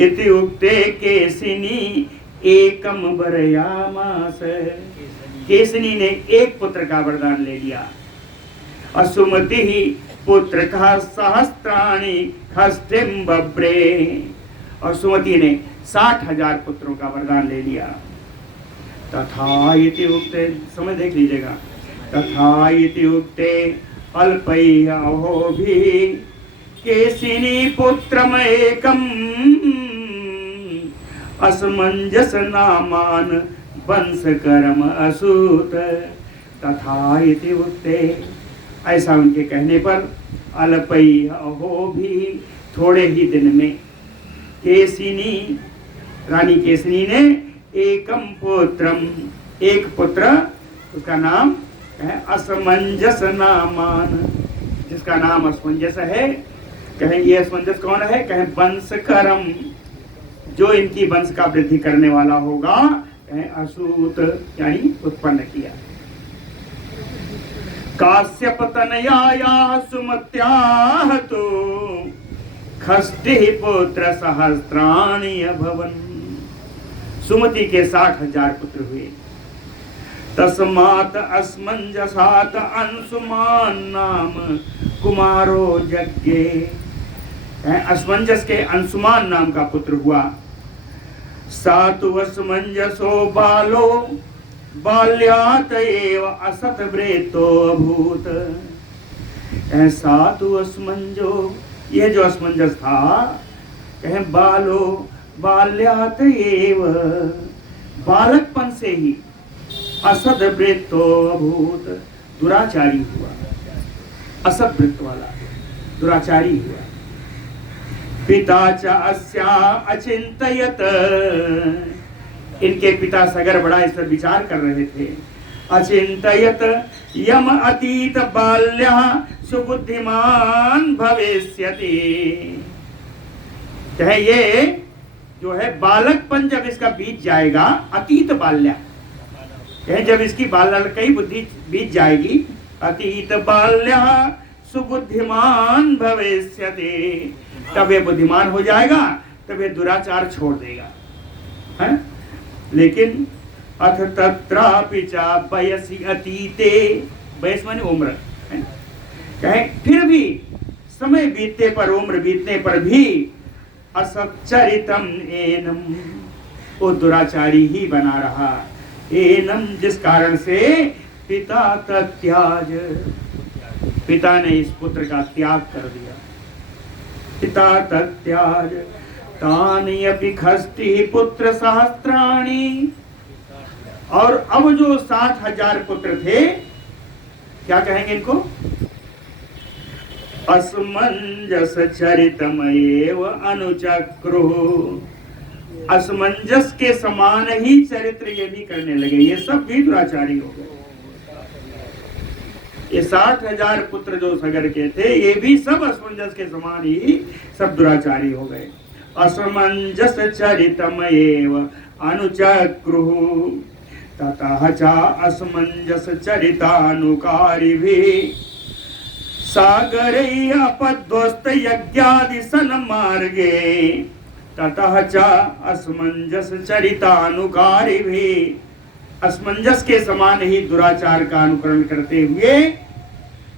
इति उक्ते केसिनी एकम वरयामास, केसनी ने एक पुत्र का वरदान ले लिया। असुमति ही पुत्र का सहस्त्राणी खष्टिम बब्रे, और सुमति ने 60,000 पुत्रों का वरदान ले लिया। तथा इति उक्ते, समय देख लीजिएगा, तथा इति उक्ते अल्पैहो भी केसिनी पुत्रम एकम असमंजस नामान वंश करम असूत। तथा इति उक्ते, ऐसा उनके कहने पर अल्पैहो भी, थोड़े ही दिन में, केसिनी, रानी केसिनी ने एकम पुत्रम, एक पुत्र, उसका नाम है असमंजस नामान, जिसका नाम असमंजस है। कहें ये असमंजस कौन है? कहें वंशकरम, जो इनकी वंश का वृद्धि करने वाला होगा। कहें असूत, यानी उत्पन्न किया। काश्यप तनयाया सुमत्याः तो खष्टिः पुत्र सहस्त्राणि अभवन्, सुमति के 60,000 पुत्र हुए। तस्मात् असमंजसात् अंशुमान नाम कुमारो यज्ञे, असमंजस के अंशुमान नाम का पुत्र हुआ। सातु असमंजसो बालो बाल्यात एव असत वृत्तो अभूत। ऐसा तू असमंजो, ये जो असमंजस था, कहे बालो बाल्यात एव, बालकपन से ही असद वृत्तो अभूत, दुराचारी हुआ, असद वृत्त वाला दुराचारी हुआ। पिता च अस्या अचिंतयत, इनके पिता सगर बड़ा इस पर विचार कर रहे थे। अचिंतयत यम अतीत बाल्य सुबुद्धिमान भविष्यति, कहे ये जो है बालकपन जब इसका बीत जाएगा, अतीत बाल्य कहे जब इसकी बालकई बुद्धि बीत जाएगी, अतीत बाल्य सुबुद्धिमान भविष्यति, तब ये बुद्धिमान हो जाएगा, तब ये दुराचार छोड़ देगा, है? लेकिन अथ तत्रापि च वयसि अतीते, वयस माने उम्र, है? कहे फिर भी समय बीतने पर, उम्र बीतने पर भी असच्चरितम एनम, वो दुराचारी ही बना रहा। एनम जिस कारण से पिता तत्याज, पिता ने इस पुत्र का त्याग कर दिया। पिता तत्याज तानि अपि खस्ति पुत्र सहस्त्राणि, और अब जो 60,000 पुत्र थे, क्या कहेंगे इनको? असमंजस चरितमयेव अनुचक्रु, असमंजस के समान ही चरित्र ये भी करने लगे, ये सब भी दुराचारी हो गए। ये 60,000 पुत्र जो सगर के थे, ये भी सब असमंजस के समान ही सब दुराचारी हो गए। असमंजस चरितमयेव अनुचक्रु ततः च असमंजस चरितानुकारिभिः सागरे अपध्वस्त यज्ञादि सन्मार्गे, ततः च असमंजस चरितानुकारिभिः, असमंजस के समान ही दुराचार का अनुकरण करते हुए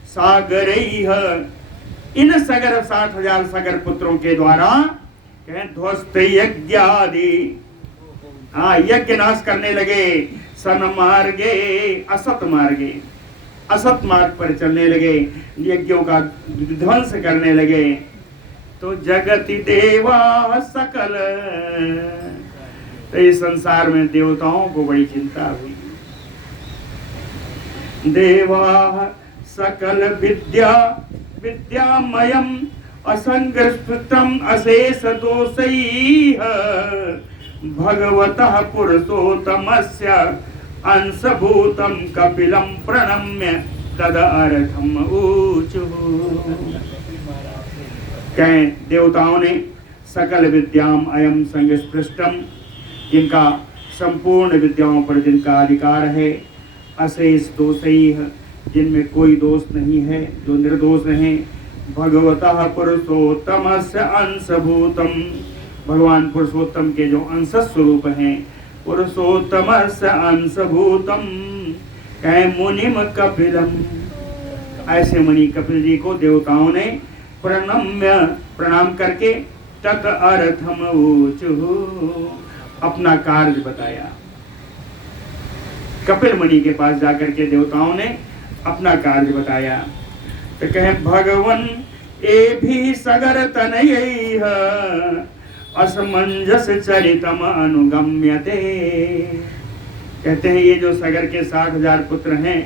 सागरैः, इन सगर 60,000 सगर पुत्रों के द्वारा कहें ध्वस्त यज्ञादि, यज्ञ नाश करने लगे। सन्मार्गे असत मार्गे, असत मार्ग पर चलने लगे, यज्ञों का ध्वंस करने लगे। तो जगति देवा सकल, तो इस संसार में देवताओं को बड़ी चिंता हुई। देवा सकल विद्या विद्यामयम असंगृष्टम अशेष दोषैः भगवतः पुरुषोत्तमस्य अंशभूतम कपिलम प्रणम्य तदर्थम ऊचुः। कहें देवताओं ने सकल विद्याम अयम संस्पृष्टम, जिनका संपूर्ण विद्याओं पर जिनका अधिकार है, अशेष दोषैः, जिनमें कोई दोष नहीं है, जो निर्दोष हैं, भगवतः पुरुषोत्तमस्य अंशभूतम, भगवान पुरुषोत्तम के जो अंश स्वरूप हैं, पुरुषोत्तमस्य अंशभूतम, कहे मुनिम कपिलम, ऐसे मुनि कपिल जी को देवताओं ने प्रणम्य, प्रणाम करके तत् अर्थम ऊचुः, अपना कार्य बताया। कपिल मुनि के पास जाकर के देवताओं ने अपना कार्य बताया। तो कहे भगवन ए भी सगर तनयैः असमंजस चरितम अनुगम्यते, कहते हैं ये जो सगर के 60,000 पुत्र हैं,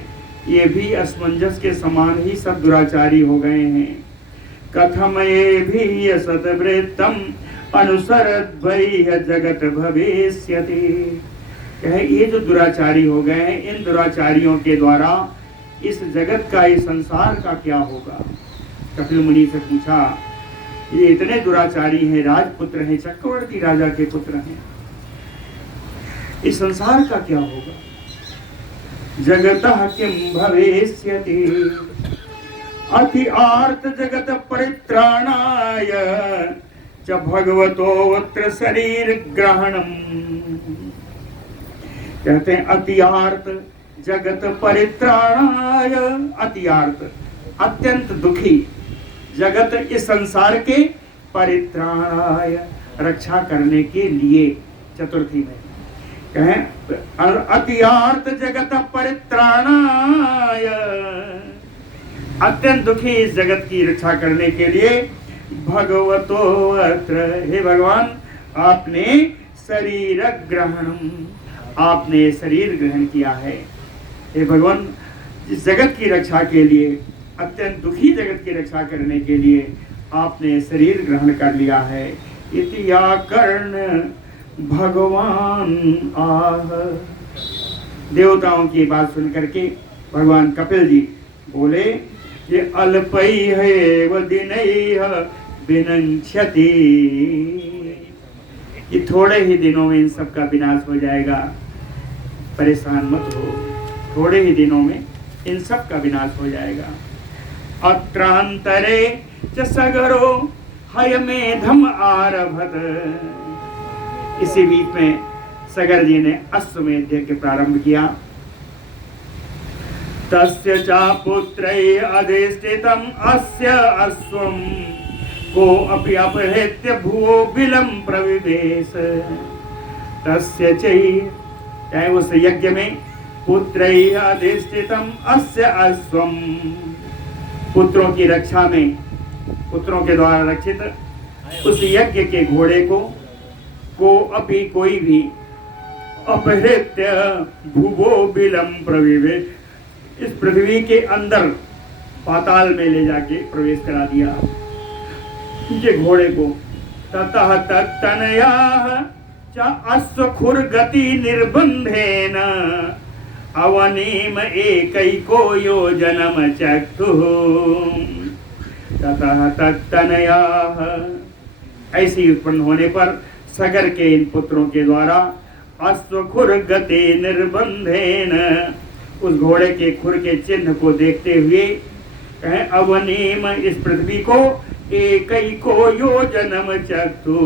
ये भी असमंजस के समान ही सब दुराचारी हो गए हैं। कथम ये भी सतवृत्तम अनुसरद्वैः जगत भविष्यति, कहे ये जो दुराचारी हो गए हैं, इन दुराचारियों के द्वारा इस जगत का, इस संसार का क्या होगा? कपिल मुनि से पूछा, ये इतने दुराचारी हैं, राजपुत्र हैं, चक्रवर्ती राजा के पुत्र हैं, इस संसार का क्या होगा? जगतः किम भविष्यति अति आर्त जगत परित्राणाय च भगवतोऽत्र शरीर ग्रहणम, कहते हैं अति आर्त जगत परित्राणाय, अति आर्त अत्यंत दुखी, जगत इस संसार के परित्राणाय रक्षा करने के लिए, चतुर्थी में कहें अतियार्थ जगत परित्राणाय, अत्यंत दुखी इस जगत की रक्षा करने के लिए भगवतो अत्र, हे भगवान आपने शरीर ग्रहणम, आपने शरीर ग्रहण किया है। हे भगवान इस जगत की रक्षा के लिए, अत्यंत दुखी जगत की रक्षा करने के लिए आपने शरीर ग्रहण कर लिया है। इति या कर्ण भगवान आह, देवताओं की बात सुन करके भगवान कपिल जी बोले ये अल्पई है व दिनैः विनश्यति, कि थोड़े ही दिनों में इन सब का विनाश हो जाएगा, परेशान मत हो, थोड़े ही दिनों में इन सब का विनाश हो जाएगा। अत्रांतरे च सगरो हयमेधम आरभत, इसी बीच में सगर जी ने अश्वमेध यज्ञ प्रारंभ किया। तस्य च पुत्रै अधिष्ठितम् अस्य अश्वं को अपि अपहृत्य भुवो बिलं प्रविवेश, तस्य चाहे उस यज्ञ में पुत्रै अधिष्ठितम् अस्य अश्वं, पुत्रों की रक्षा में, पुत्रों के द्वारा रक्षित उस यज्ञ के घोड़े को अभी कोई भी अपहृत्य भुवो बिलम प्रविवेश, इस पृथ्वी के अंदर पाताल में ले जाके प्रवेश करा दिया ये घोड़े को। ततः तत्तनयाः च अश्वखुर गति निर्बंधेन अवनीम एकैको योजनम चक्षुः, ततः तत्तनयाः, ऐसी उत्पन्न होने पर सगर के इन पुत्रों के द्वारा अश्वखुर गति निर्बंधेन, उस घोड़े के खुर के चिन्ह को देखते हुए कहें अवनीम, इस पृथ्वी को एकैको योजनम चक्षु,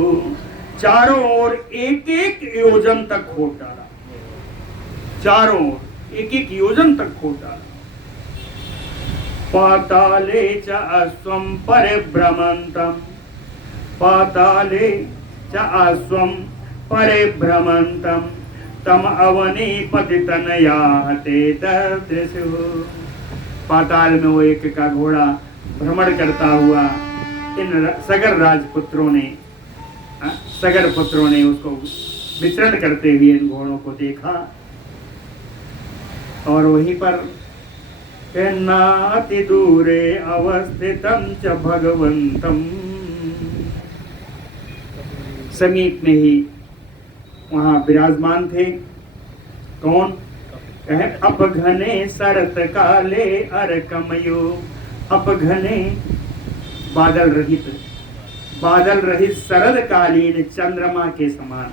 चारों ओर एक एक योजन तक खोद डाला, चारों ओर एक एक योजन तक खोद डाला। पाताले च अश्वं परिभ्रमन्तम्, पाताले च अश्वं परिभ्रमन्तम् तम अवनीपति तनयाः ते तदृशुः, पाताल में वो एक का घोड़ा भ्रमण करता हुआ इन सगर राजपुत्रों ने, सगर पुत्रों ने उसको विचरण करते हुए इन घोड़ों को देखा। और वहीं पर नाति दूरे अवस्थितम च भगवंतम, समीप में ही वहां विराजमान थे। कौन? कहे अपघने शरत काले अरकमयो, अपघने बादल रहित शरद कालीन चंद्रमा के समान,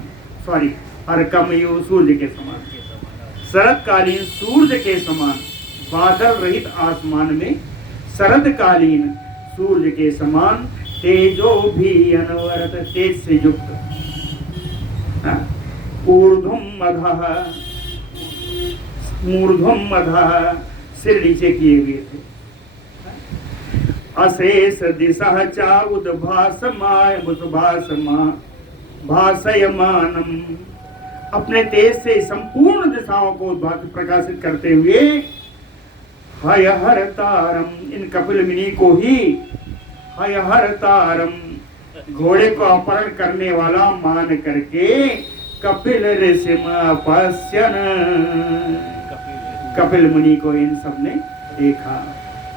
सॉरी अरकमयो सूर्य के समान, शरद कालीन सूर्य के समान, बादल रहित आसमान में शरद कालीन सूर्य के समान, तेजो भी अनवरत, तेज से युक्त, ऊर्ध्वम मधः, मूर्ध्वम मधः, सिर नीचे किए हुए थे। अशेष दिशा चा भासयमानम, अपने तेज से संपूर्ण दिशाओं को प्रकाशित करते हुए हय हर तारम, इन कपिल मुनि को ही हय हर तारम, घोड़े को अपहरण करने वाला मान करके कपिल ऋषि पश्यन, कपिल मुनि को इन सब ने देखा।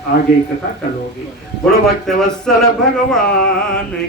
आगे कथा कल होगी। बोलो भक्त वत्सल भगवान की।